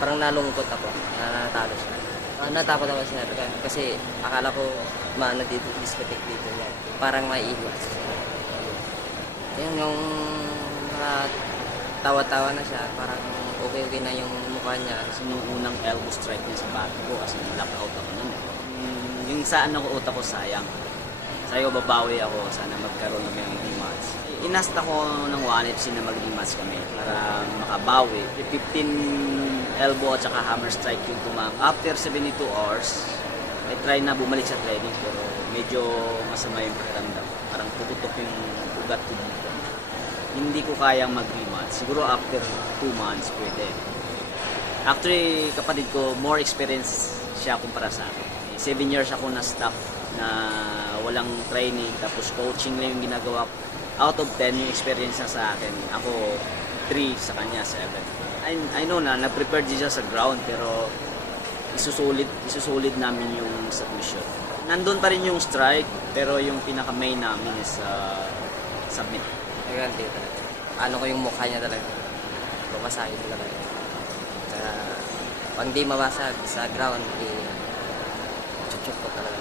Parang nalungkot ako na natalo siya. Natakot ako sir kasi akala ko maano dito, discotheque dito niya. Parang maiiwas. Yan yung tawa-tawa na siya, parang okay na yung mukha niya. Kasi nung unang elbow strike niya sa bato ko, kasi knockout ako nun eh. Yung saan ako utak ko sayang. Sabi ko babawi ako, sana magkaroon kami ng rematch. Inast ako ng 1FC na mag-rematch kami para makabawi. 15 elbow at saka hammer strike yung tumang. After 72 hours, I try na bumalik sa training pero medyo masama yung pakiramdam. Parang tututok yung ugat ko dito. Hindi ko kayang mag-rematch. Siguro after 2 months pwede. Actually, kapatid ko, more experience siya kumpara sa akin. 7 years ako na staff na walang training, tapos coaching lang yung ginagawa ko. Out of 10 yung experience niya sa akin. Ako, 3 sa kanya, 7. I know na, na-prepare siya sa ground, pero isusulit namin yung submission. Nandun pa rin yung strike, pero yung pinaka-main namin is submit. Ganti talaga. Ano ko yung mukha niya talaga. Babasahin talaga. Kaya pag di mabasag sa ground, chuchuk ko talaga.